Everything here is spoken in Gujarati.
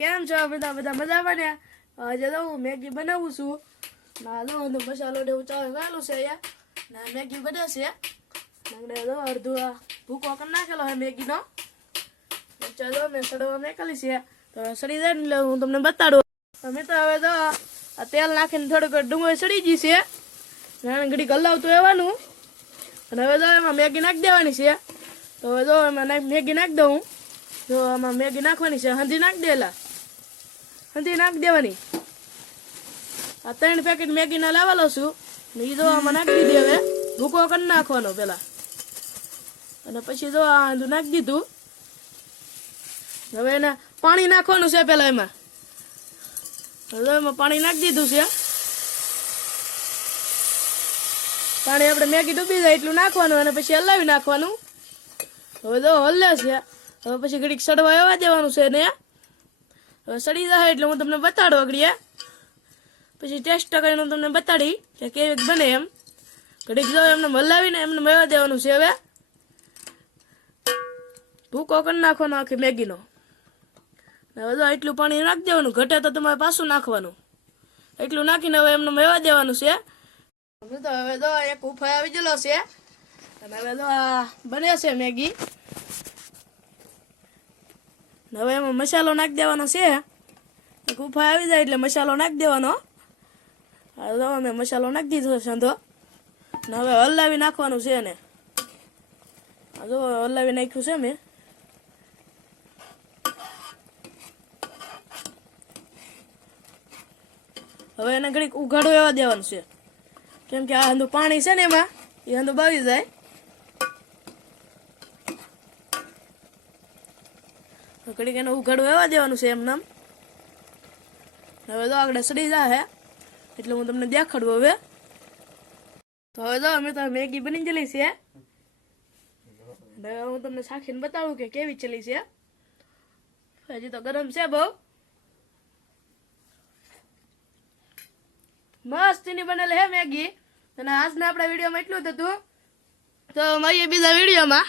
કેમ છો બધા બધા મજામાં ને? આજે તો હું મેગી બનાવું છું. ના લો મસાલો ને એવું ચાલે ગાલું છે અહીંયા. ના મેગી બને છે. નાગડે તો અડધું ભૂકો કરી નાખેલો હે મેગીનો. ચાલો મેં સડવા મેકેલી છે. તો સડી જાય ને એટલે હું તમને બતાડું. અમે તો હવે તો આ તેલ નાખીને થોડુંક ડુંગળી સડી ગઈ છે. ઘડી હલાવતું રહેવાનું. અને હવે તો એમાં મેગી નાખી દેવાની છે. તો હવે તો એમાં મેગી નાખી દઉં. જો આમાં મેગી નાખવાની છે. હંધી નાખી દેલા. હંધી નાખી દેવાની. આ 3 પેકેટ મેગીના લાવેલો છું. એ જો આમાં નાખી દીધી. હવે ભૂકો કરી નાખવાનો પેલા. અને પછી જો આ નાખી દીધું. હવે એને પાણી નાખવાનું છે પેલા એમાં. હવે એમાં પાણી નાખી દીધું છે. પાણી આપણે મેગી ડૂબી જાય એટલું નાખવાનું અને પછી હલાવી નાખવાનું. હવે તો હલે છે. હવે પછી ઘડીક સડવા આવવા દેવાનું છે ને. હવે સડી જાય એટલે હું તમને બતાડું આગળ. પછી ટેસ્ટ કરીને હું તમને બતાડી કે કેવી બને એમ. ઘડીક જો એમને હલાવીને એમને મેળવા દેવાનું છે. હવે ભૂકો કરી નાખવાનો આખી મેગીનો. હવે તો એટલું પાણી નાખી દેવાનું. ઘટે તો તમારે પાછું નાખવાનું. એટલું નાખીને હવે એમને મેળવા દેવાનું છે. તો હવે તો એક ઉફાઈ આવી ગયેલો છે. અને હવે તો આ બને છે મેગી. હવે એમાં મસાલો નાખી દેવાનો છે. એક ઉફાઈ આવી જાય એટલે મસાલો નાખી દેવાનો. હવે અમે મસાલો નાખી દીધો સાંધો. ને હવે હલાવી નાખવાનું છે ને. જો હલાવી નાખ્યું છે મેં. હવે એને ઘડીક ઉઘાડો એવા દેવાનું છે. કેમ કે આ હંધું પાણી છે ને એમાં એ હંધું બાવી જાય. ઘડીક એને ઉઘાડું એવા દેવાનું છે એમ નામ. હવે તો આગળ સડી જાય એટલે હું તમને દેખાડું હવે. તો હવે તો અમે તો મેગી બની ગયેલી છે. હવે હું તમને શાખીને બતાવું કે કેવી ચલી છે. હજી તો ગરમ છે બહુ. મસ્તીની બનેલી હે મેગી. અને આજના આપણા વિડીયોમાં એટલું જ હતું. તો મળીએ બીજા વિડીયોમાં.